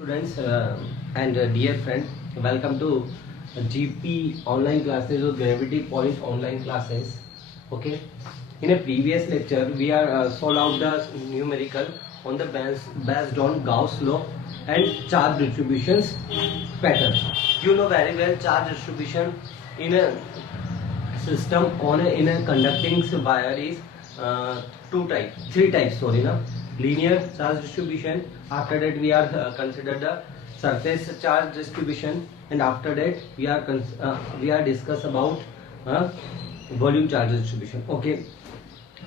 Students and dear friend, welcome to GP online classes or Gravity Point online classes. Okay, in a previous lecture we are solved out the numerical on the based on Gauss law and charge distributions pattern. You know very well charge distribution in a system on in a conducting wire is three types. Sorry, na linear charge distribution. After that we are consider the surface charge distribution, and after that we are discuss about volume charge distribution. Okay,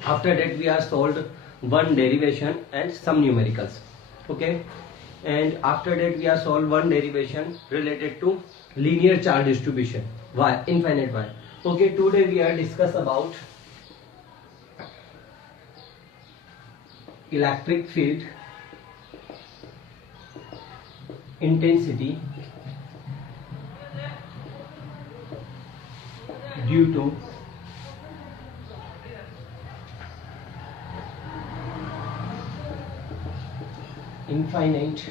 after that we are solved one derivation and some numericals. Okay, and after that we are solved one derivation related to linear charge distribution, why infinite why. Okay, today we are discuss about electric field intensity due to infinite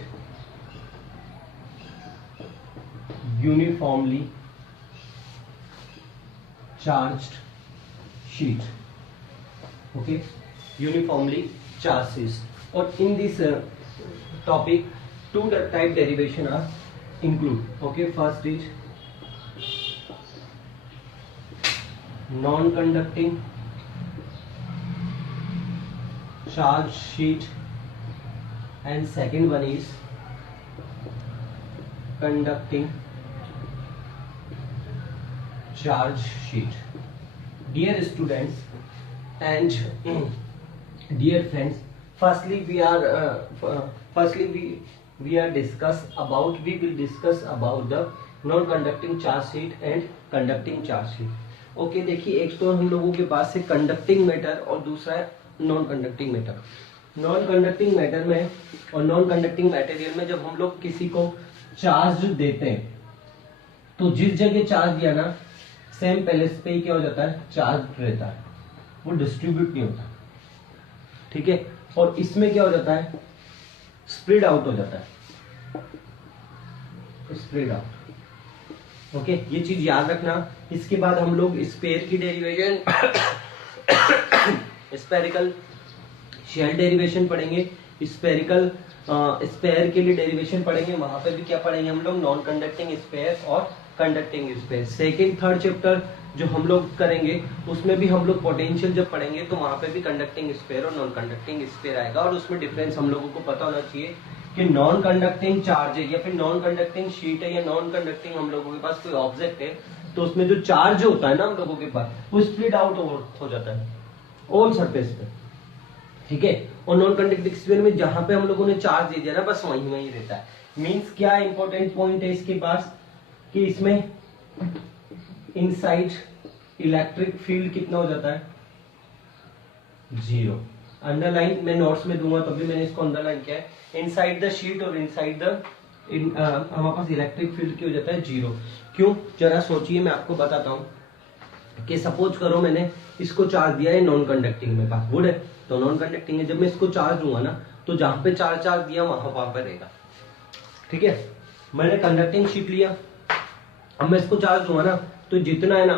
uniformly charged sheet. Okay, uniformly charged sheet. Or in this topic, two type derivation are include. Okay, first is non-conducting charge sheet, and second one is conducting charge sheet. Dear students and dear friends, firstly we will discuss about the non conducting charge sheet and conducting charge sheet. Okay, देखिए एक तो हम लोगों के पास है conducting matter और दूसरा है non conducting matter. Non conducting matter में और नॉन कंडक्टिंग मटेरियल में जब हम लोग किसी को चार्ज देते हैं तो जिस जगह चार्ज दिया ना सेम प्लेस पे ही क्या हो जाता है, चार्ज रहता है, वो डिस्ट्रीब्यूट नहीं होता. ठीक है, और इसमें क्या हो जाता है, स्प्रेड आउट हो जाता है, स्प्रेड आउट. ओके, ये चीज याद रखना. इसके बाद हम लोग स्पेयर की डेरिवेशन स्पेरिकल शेल डेरिवेशन पढ़ेंगे, स्पेरिकल स्पेयर के लिए डेरिवेशन पढ़ेंगे. वहां पे भी क्या पढ़ेंगे हम लोग, नॉन कंडक्टिंग स्पेयर और conducting sphere. Second third chapter जो हम लोग करेंगे उसमें भी हम लोग पोटेंशियल जब पढ़ेंगे तो वहां पे भी कंडक्टिंग स्पेयर और नॉन कंडक्टिंग स्पेयर आएगा. और उसमें डिफरेंस हम लोगों को पता होना चाहिए कि नॉन कंडक्टिंग चार्ज है या फिर नॉन कंडक्टिंग शीट है या नॉन कंडक्टिंग हम लोगों के पास कोई ऑब्जेक्ट है तो उसमें जो चार्ज होता है ना हम लोगों के पास वो स्प्लिट आउट हो जाता है ऑल सरफेस पे. ठीक है, और नॉन कंडक्टिंग स्फीयर में जहां पे हम लोगों ने चार्ज दे दिया ना बस वहीं रहता है. मींस क्या इंपॉर्टेंट पॉइंट है इसके पास कि इसमें इनसाइड इलेक्ट्रिक फील्ड कितना हो जाता है, जीरो. अंडरलाइन मैं नोट्स में दूंगा तभी मैंने इसको अंडरलाइन किया है. इनसाइड द शीट और इनसाइड द हमारे पास इलेक्ट्रिक फील्ड क्या हो जाता है, जीरो. क्यों, जरा सोचिए, मैं आपको बताता हूं कि सपोज करो मैंने इसको चार्ज दिया है नॉन कंडक्टिंग में, पास गुड है तो नॉन कंडक्टिंग है. जब मैं इसको चार्ज दूंगा ना तो जहां पे चार्ज दिया वहां पर रहेगा. ठीक है, मैंने कंडक्टिंग शीट लिया, अब मैं इसको चार्ज दूंगा ना तो जितना है ना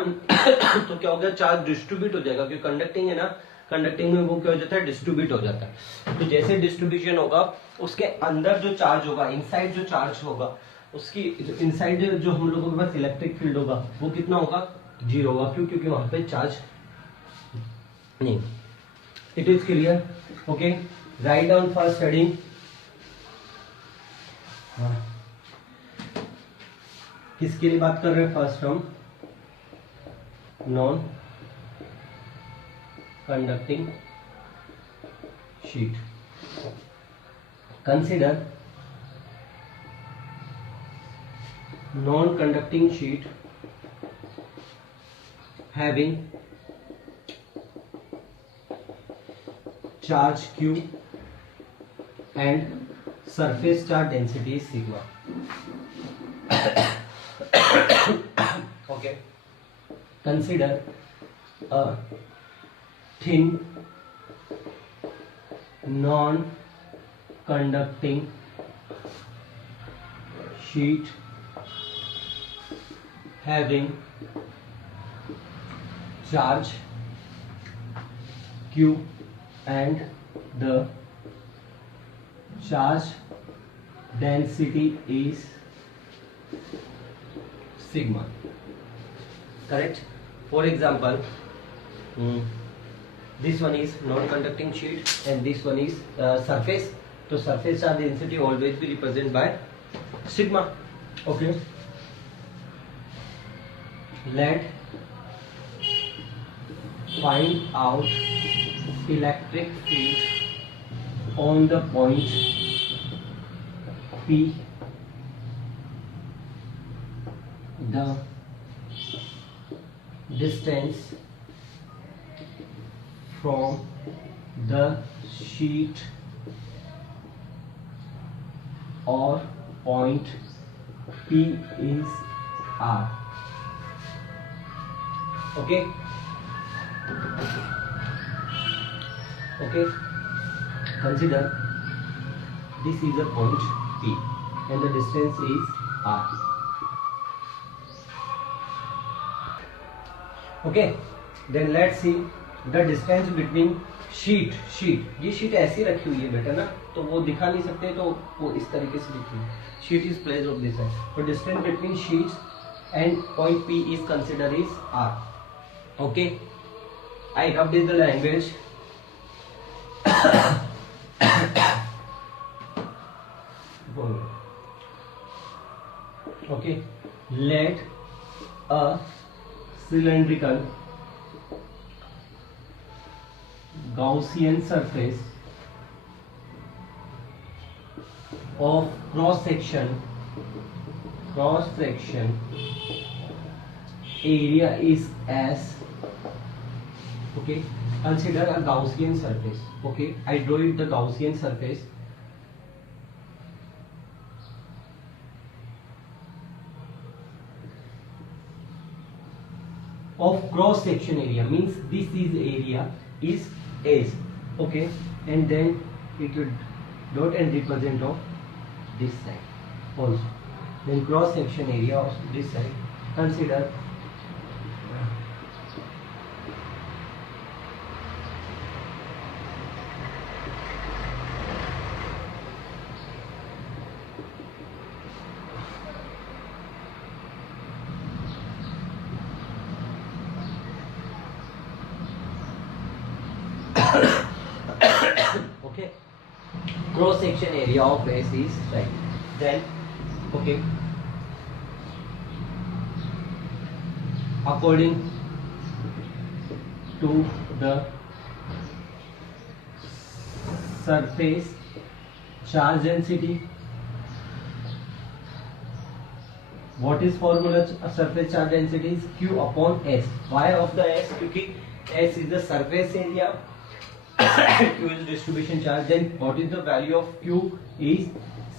तो क्या हो गया, चार्ज डिस्ट्रीब्यूट हो जाएगा. क्योंकि कंडक्टिंग है ना, कंडक्टिंग में वो क्या हो जाता है, डिस्ट्रीब्यूट हो जाता है. तो जैसे डिस्ट्रीब्यूशन होगा उसके अंदर जो चार्ज होगा, इनसाइड जो चार्ज होगा, उसकी इनसाइड जो हम लोगों के पास इलेक्ट्रिक फील्ड होगा वो कितना होगा, जीरो होगा. क्यों, क्योंकि वहां पे चार्ज नहीं. It is clear. Okay, write down first heading. किसके लिए बात कर रहे हैं, फर्स्ट हम non conducting sheet. Consider non conducting sheet having charge q and surface charge density is sigma. Okay, consider a thin non conducting sheet having charge Q and the charge density is sigma. Correct? For example, this one is non-conducting sheet and this one is surface. So surface charge density always be represented by sigma. Okay. Let find out electric field on the point P. The distance from the sheet or point P is R. Okay. Okay. Consider this is a point P and the distance is R. Okay. Then let's see the distance between sheet. ये sheet ऐसी रखी हुई है बेटा ना, तो वो दिखा नहीं सकते, तो वो इस तरीके से लिखी है. Sheet is placed of this side. So distance between sheets and point P is considered is R. Okay. I rubbed in the language. Okay. Let a cylindrical Gaussian surface of cross section area is S. Okay, consider a Gaussian surface. Okay, I draw it the Gaussian surface. Of cross section area means this is area is S. Okay, and then it will dot and represent of this side also. Then cross section area of this side. Consider okay, cross section area of S is right. Then okay, according to the surface charge density, what is formula surface charge density is Q upon S. Why of the S? Because S is the surface area, Q is distribution charge. Then what is the value of Q is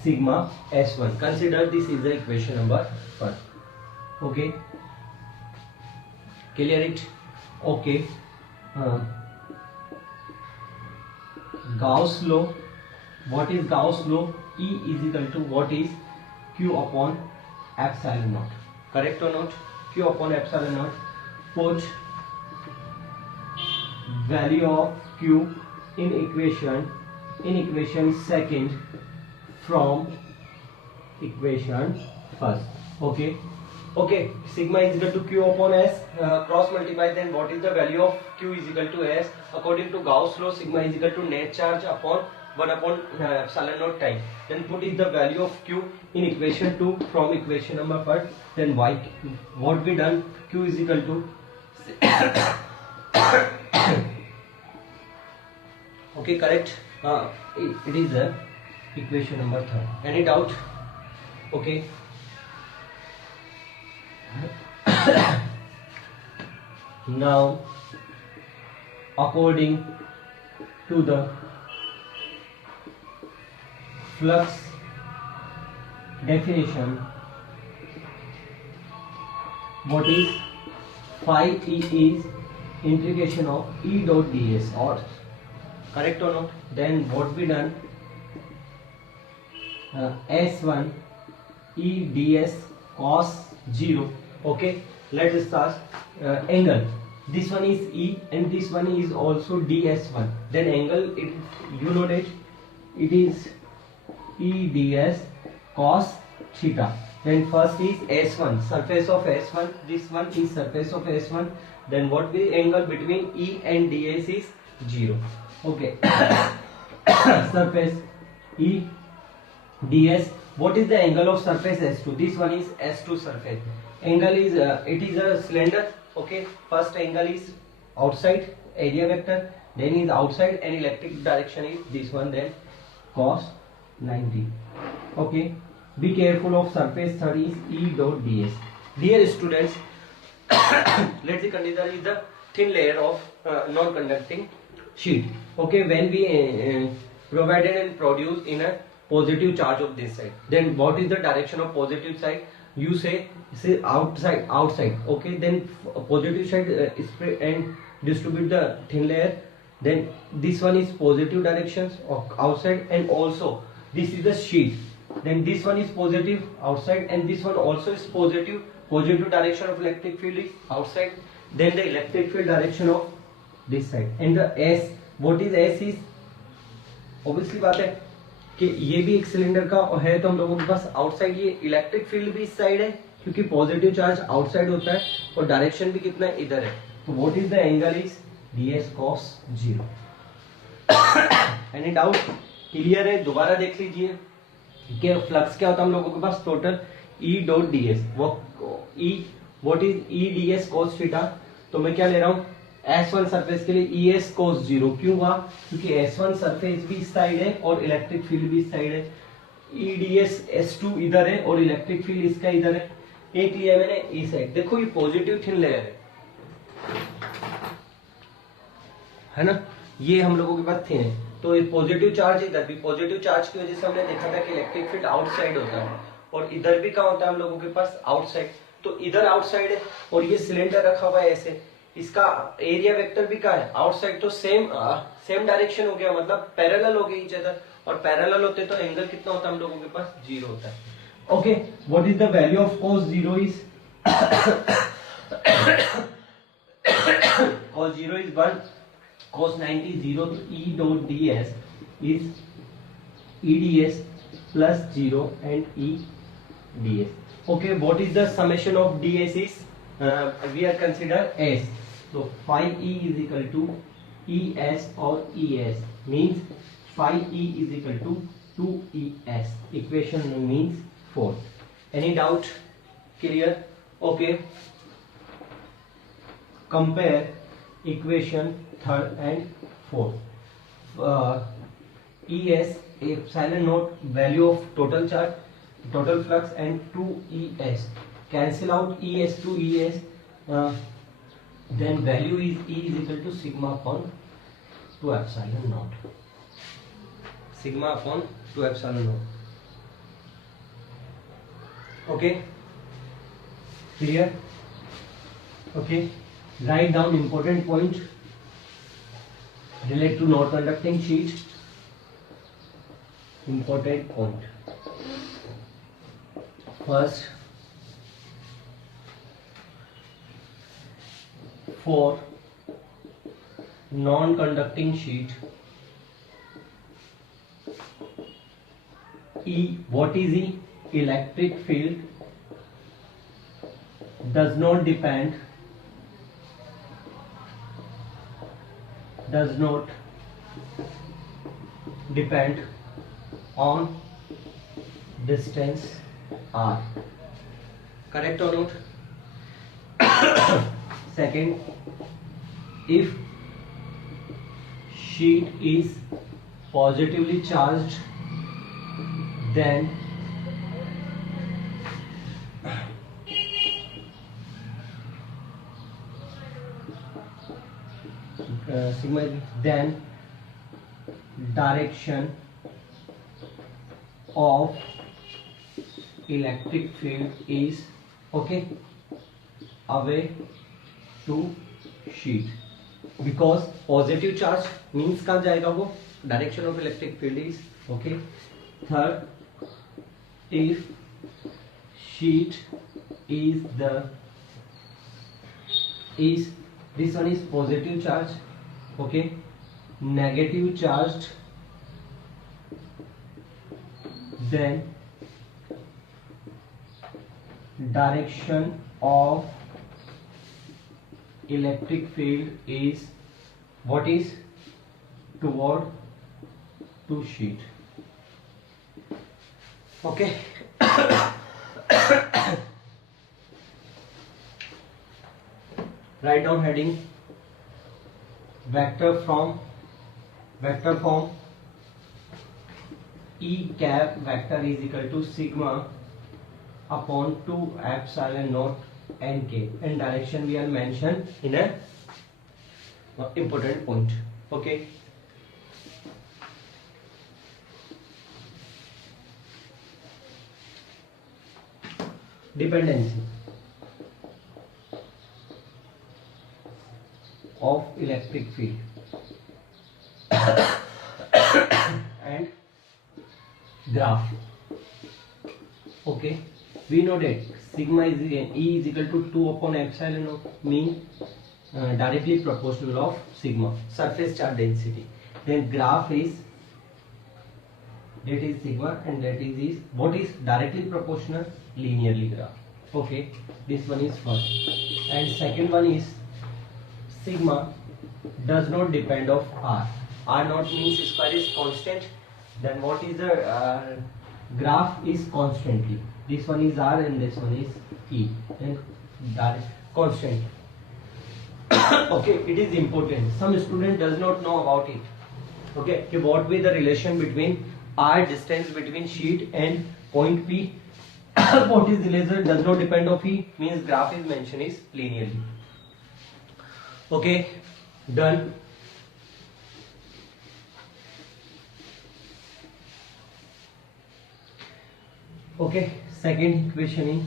sigma S1. Consider this is the equation number 1. Okay, clear it? Okay. Gauss law. What is Gauss law? E is equal to what is Q upon epsilon naught. Correct or not? Q upon epsilon naught. Put value of Q in equation second from equation first. Okay. Okay, sigma is equal to Q upon S, cross multiply, then what is the value of Q is equal to S? According to Gauss law, sigma is equal to net charge upon 1 upon epsilon naught time. Then put is the value of Q in equation 2 from equation number 1. Then Y, what we done, Q is equal to okay, correct? It is the equation number 3. Any doubt? Okay. Now, according to the flux definition, what is phi E is integration of E dot ds, or correct or not? Then what we done, S1 E ds cos 0. Okay, let's start. Angle, this one is E and this one is also ds1. Then angle, you know that it is E ds cos theta. Then first is S1, surface of S1. This one is surface of S1. Then what will angle between E and ds is 0. Okay. Surface E ds. What is the angle of surface S2? This one is S2 surface. Angle is it is a cylinder. Okay, first angle is outside, area vector, then is outside and electric direction is this one, then cos 90. Okay, be careful of surface. Third is E dot ds. Dear students, let's consider is the thin layer of non-conducting sheet. Okay, when we provided and produced in a positive charge of this side, then what is the direction of positive side? You say outside. Okay, then positive side spread and distribute the thin layer. Then this one is positive directions of outside, and also this is the sheet. Then this one is positive outside and this one also is positive direction of electric field is outside. Then the electric field direction of this side. And the S, what is S is obviously बात है कि ये भी एक cylinder का है, तो हम लोगों के पास आउटसाइड, ये इलेक्ट्रिक फील्ड भी इस साइड है क्योंकि पॉजिटिव चार्ज आउटसाइड होता है और डायरेक्शन भी कितना है, इधर है. तो what is the angle is ds cos 0. Any doubt? Clear है? दोबारा देख लीजिए कि फ्लक्स क्या होता है हम लोगों के पास टोटल E डॉट ds. वो E, what is E ds cos theta. तो मैं क्या ले रहा हूँ S1 सरफेस के लिए ES cos 0. क्यों हुआ? क्योंकि S1 सरफेस भी इस साइड है और इलेक्ट्रिक फील्ड भी इस साइड है. EDS S2 इधर है और इलेक्ट्रिक फील्ड इसका इधर है. एक लिया मैंने इस साइड. देखो ये पॉजिटिव थिन लेयर है ना, ये हम लोगों के पास थिन है. तो ये पॉजिटिव चार्ज, इधर भी पॉजिटिव चार्ज की वजह से हमने देखा था कि इलेक्ट्रिक फील्ड आउटसाइड होता है और इधर भी क्या होता है हम लोगों के पास आउटसाइड. तो इधर आउटसाइड है और ये सिलेंडर रखा हुआ है ऐसे, इसका एरिया वेक्टर भी क्या है आउटसाइड. तो सेम डायरेक्शन हो गया, मतलब पैरेलल हो गई ईच अदर, और पैरेलल होते तो एंगल कितना होता है हम लोगों के पास 0 होता है. Okay, what is the value of cos 0 is cos 0 is 1, cos 90 0. तो E dot ds is EDS plus 0 and EDS. Okay, what is the summation of ds is we are consider S. So phi E is equal to ES or ES, means phi E is equal to 2ES. Equation means 4. Any doubt? Clear? Okay. Compare equation 3rd and 4th. ES epsilon naught, value of total charge, total flux, and 2ES. Cancel out ES to ES. Then value is E is equal to sigma upon 2 epsilon naught. Sigma upon 2 epsilon naught. Okay. Clear? Okay. Write down important point relate to non conducting sheet. Important point. First, for non-conducting sheet, E, what is E? Electric field does not depend on distance r. Correct or not? Second, if sheet is positively charged, then sigma, then direction of electric field is okay away to sheet, because positive charge means कहाँ जाएगा वो, direction of electric field is okay. Third, if sheet is this one is positive charge, okay, negative charged, then direction of electric field is what is toward to sheet, okay. Write down heading vector form E cap vector is equal to sigma upon 2 epsilon naught n k, and direction we are mentioned in a important point, okay. Dependency of electric field and graph, okay. We know that sigma is E is equal to 2 upon epsilon of mean directly proportional of sigma surface charge density. Then graph is that is sigma, and that is what is directly proportional, linearly graph, okay. This one is first, and second one is sigma does not depend of r. R naught means square is constant. Then what is the graph is constantly. This one is r and this one is e, and that is constant. Okay, it is important. Some student does not know about it. Okay, what will the relation between r distance between sheet and point P? What is the relation does not depend of E means graph is mentioned is linearly. Okay, done. Okay, second equation is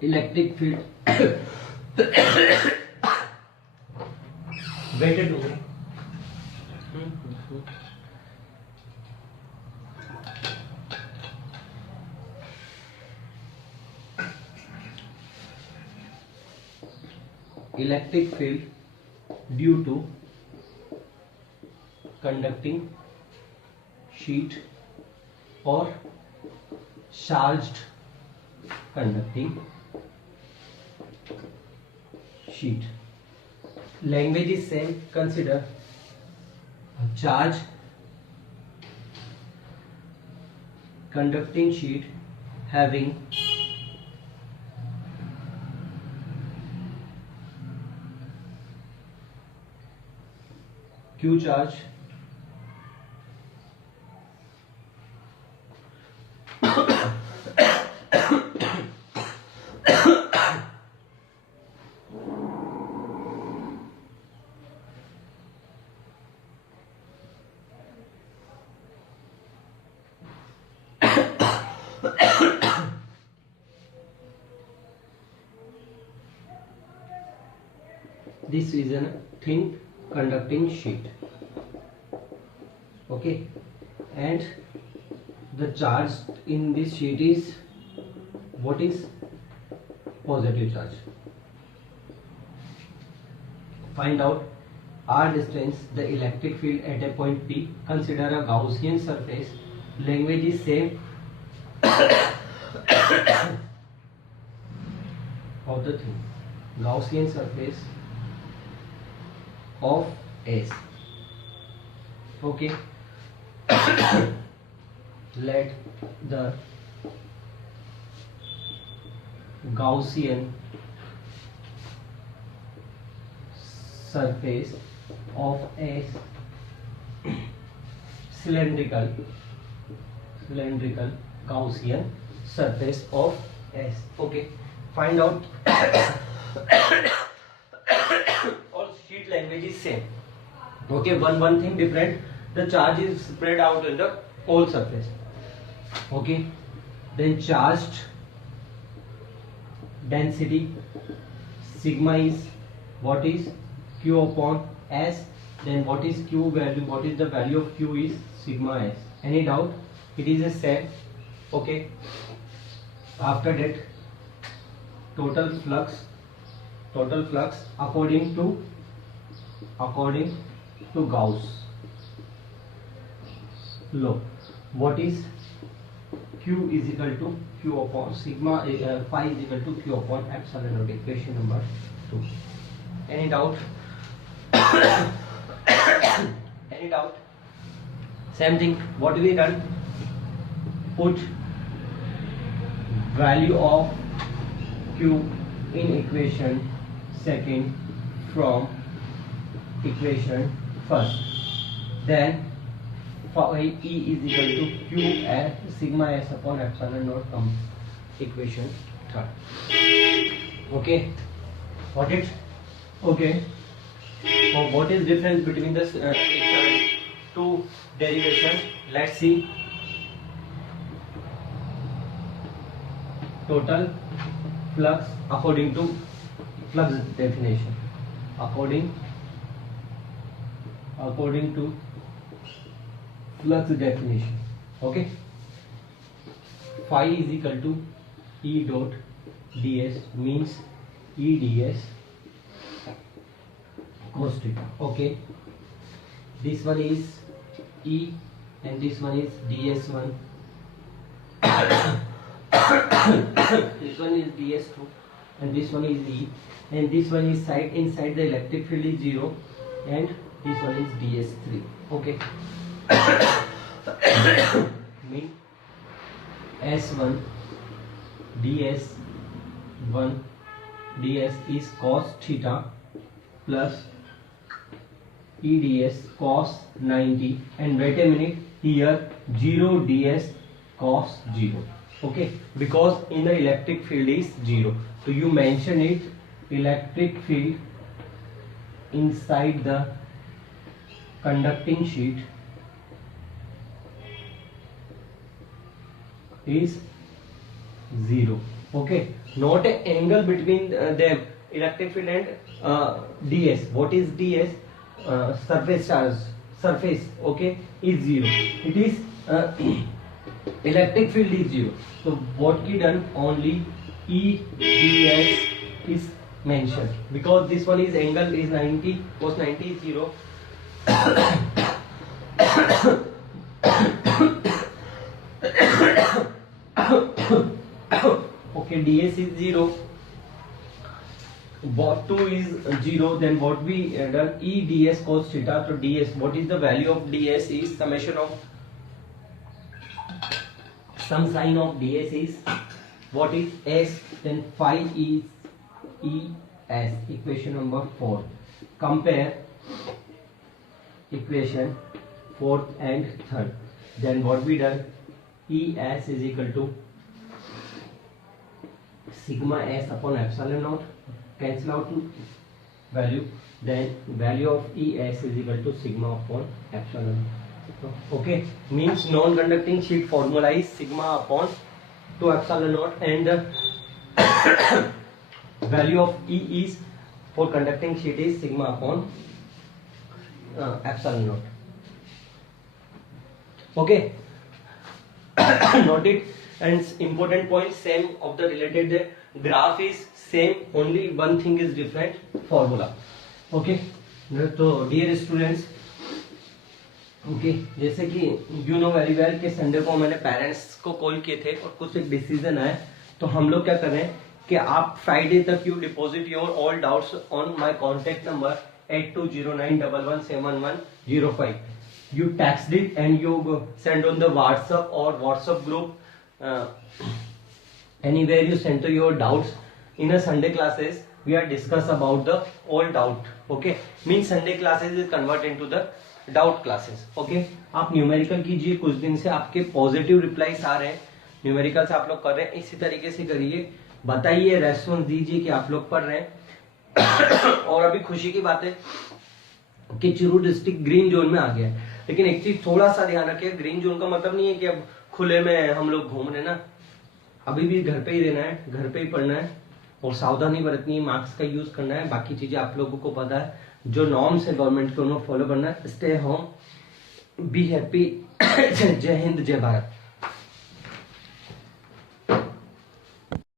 electric field. Weighted होगा. Electric field due to conducting sheet or charged conducting sheet. Language is same. Consider a charge conducting sheet having Q charge this is a thin conducting sheet, okay, and the charge in this sheet is what is positive charge. Find out r distance the electric field at a point P. Consider a Gaussian surface. Language is same. Of the thing, Gaussian surface of S, okay. Let the Gaussian surface of S cylindrical Gaussian surface of S, okay. Find out all sheet language is same, okay. One thing different, the charge is spread out in the whole surface, okay. Then charged density sigma is what is Q upon S, then what is q value, what is the value of q is sigma s. Any doubt? It is a same. Okay, after that total flux according to Gauss law. What is q is equal to q upon sigma, phi is equal to q upon epsilon naught. Equation number 2. Any doubt? Any doubt? Same thing. What we done? Put value of q in equation second from equation first. Then phi E is equal to q as sigma s upon epsilon naught from equation third. Okay, got it? Okay. So what is difference between the two derivation? Let's see. Total flux according to flux definition. According to flux definition. Okay. Phi is equal to E dot ds, means E ds cos theta. Okay. This one is E and this one is ds1. This one is ds2 and this one is E, and this one is inside the electric field is 0 and this one is ds3. Okay. Mean s1 ds is cos theta plus EDS cos 90, and wait a minute, here 0 ds cos 0. Okay, because in the electric field is 0, so you mention it, electric field inside the conducting sheet is 0. Okay, not an angle between them, electric field and ds. What is ds? Surface charge, surface, okay, is 0. It is electric field is 0. So what we done, only E ds is mentioned, because this one is angle is 90, cos 90 is 0. Okay, ds is 0. What 2 is 0, then what we done, E ds cos theta. So ds, what is the value of ds is summation of some sign of ds is what is s, then phi is E s. Equation number 4. Compare equation 4th and 3rd. Then what we done, E s is equal to sigma s upon epsilon naught. Cancel out value, then value of ES is equal to sigma upon epsilon. Okay, means non-conducting sheet formula is sigma upon 2 epsilon naught, and value of E is for conducting sheet is sigma upon epsilon naught. Okay. Note it. And important point, same of the related graph is same, only one thing is different, formula. Okay, तो dear students, okay, जैसे कि you know very well कि Sunday को मैंने parents को call किए थे और कुछ एक डिसीजन आया, तो हम लोग क्या कर रहे हैं कि आप फ्राइडे तक you deposit your all doubts on my contact number 8209117105. You text it and you send on the WhatsApp or WhatsApp group. Anywhere you send to your doubts. In a Sunday classes we are discuss about the all doubt. Okay, means Sunday classes is convert into the doubt classes. Okay, आप numerical कीजिए, कुछ दिन से आपके positive replies आ रहे हैं, numerical से आप लोग कर रहे हैं, इसी तरीके से करिए, बताइए, रेस्पॉन्स दीजिए कि आप लोग पढ़ रहे हैं. और अभी खुशी की बात है कि चिरू डिस्ट्रिक्ट ग्रीन जोन में आ गया है, लेकिन एक चीज थोड़ा सा ध्यान रखिए, ग्रीन जोन का मतलब नहीं है कि अब खुले में हम लोग घूम रहे ना, अभी भी घर पे ही रहना है, घर पे ही पढ़ना है और सावधानी बरतनी है, मास्क का यूज करना है, बाकी चीजें आप लोगों को पता है. जो नॉर्म्स है गवर्नमेंट के उनको फॉलो करना है। Stay home, be happy. जय हिंद, जय भारत।